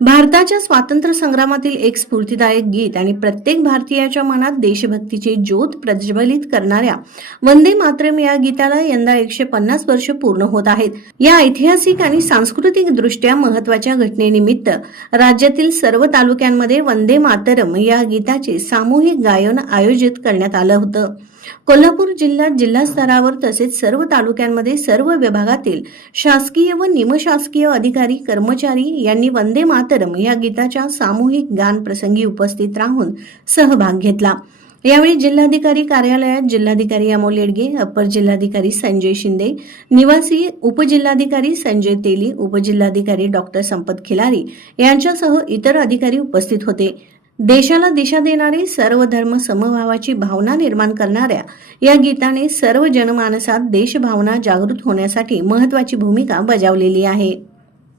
भारताच्या स्वातंत्र्य संग्रामातील एक स्फूर्तिदायक गीत आणि प्रत्येक भारतीयाच्या मनात देशभक्तीची ज्योत प्रज्वलित करणाऱ्या वंदे मातरम या गीताला यंदा एकशे पन्नास वर्ष पूर्ण होत आहेत. या ऐतिहासिक आणि सांस्कृतिक दृष्ट्या महत्त्वाच्या घटनेनिमित्त राज्यातील सर्व तालुक्यांमध्ये वंदे मातरम या गीताचे सामूहिक गायन आयोजित करण्यात आलं होतं. कोल्हापूर जिल्ह्यात जिल्हा स्तरावर तसेच सर्व तालुक्यांमध्ये सर्व विभागातील शासकीय व निमशासकीय अधिकारी कर्मचारी यांनी वंदे मातरम या गीताच्या सामूहिक गान प्रसंगी उपस्थित राहून सहभाग घेतला. यावेळी जिल्हाधिकारी कार्यालयात जिल्हाधिकारी अमोल येडगे अप्पर जिल्हाधिकारी संजय शिंदे निवासी उपजिल्हाधिकारी संजय तेली उपजिल्हाधिकारी डॉक्टर संपत खिलारी यांच्यासह इतर अधिकारी उपस्थित होते. देशाला दिशा देणारी सर्व धर्म समभावाची भावना निर्माण करणाऱ्या या गीताने सर्व जनमानसात देशभावना जागृत होण्यासाठी महत्वाची भूमिका बजावलेली आहे.